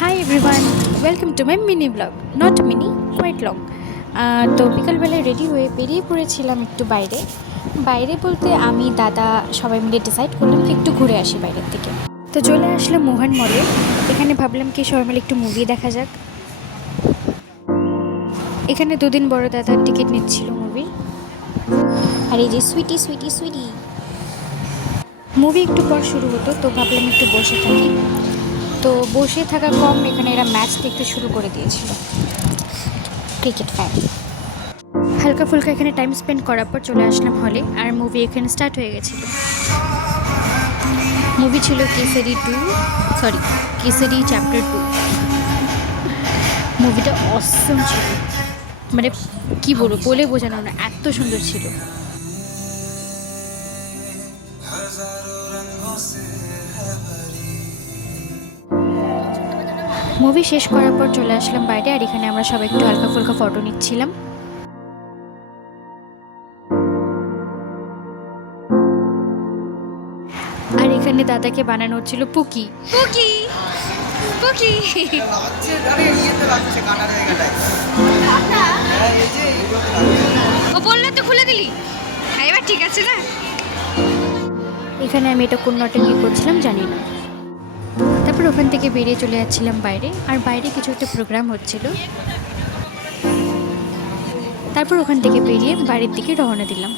High everyone, welcome to my mini blog, not mini, quite long. তো বিকালবেলায় ready হয়ে বেরিয়ে পড়েছিলাম একটু বাইরে। বাইরে বলতে আমি দাদা সবাই মিলে ডিসাইড করলাম কি একটু ঘুরে আসি বাইরের থেকে। তো চলে আসলাম মোহন মলে। এখানে ভাবলাম কি সবাই মিলে একটু মুভি দেখা যাক। এখানে দুদিন বড় দাদার টিকিট নিচ্ছিল মুভি। আর এই যে সুইটি সুইটি সুইটি, মুভি একটু পর শুরু হতো, তো ভাবলাম একটু বসে থাকি। তো বসে থাকা কম, এখানে এরা ম্যাচ দেখতে শুরু করে দিয়েছিল, ক্রিকেট ফ্যান। হালকা ফুলকা এখানে টাইম স্পেন্ড করার পর চলে আসলাম হলে, আর মুভি এখানে স্টার্ট হয়ে গেছিলো। মুভি ছিল কেসরি চ্যাপ্টার 2। মুভিটা অসম ছিল, মানে কি বলবো, বলে বোঝানো না, এত সুন্দর ছিল। মুভি শেষ করার পর চলে আসলাম বাইরে, আর এখানে আমরা সবাই একটু হালকা ফুলকা ফটো নিচ্ছিলাম। আর এখানে দাদাকে বানানো হচ্ছিল পুকি পুকি পুকি। ও বললে তো খুলে দিলি, হ্যাঁ এবার ঠিক আছে না। এখানে আমি এটা কোন নাটকে করছিলাম জানি না। তারপর ওখান থেকে বেরিয়ে চলে যাচ্ছিলাম বাইরে, আর বাইরে কিছু একটা প্রোগ্রাম হচ্ছিল। তারপর ওখান থেকে বেরিয়ে বাড়ির দিকে রওনা দিলাম।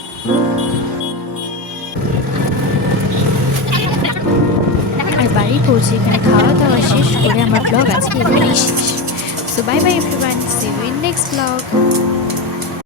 আর বাড়ি পৌঁছে এখানে খাওয়া দাওয়া শেষ করে আমার ব্লগ আজকে এখানেই শেষ। So bye bye everyone, see you in next blog.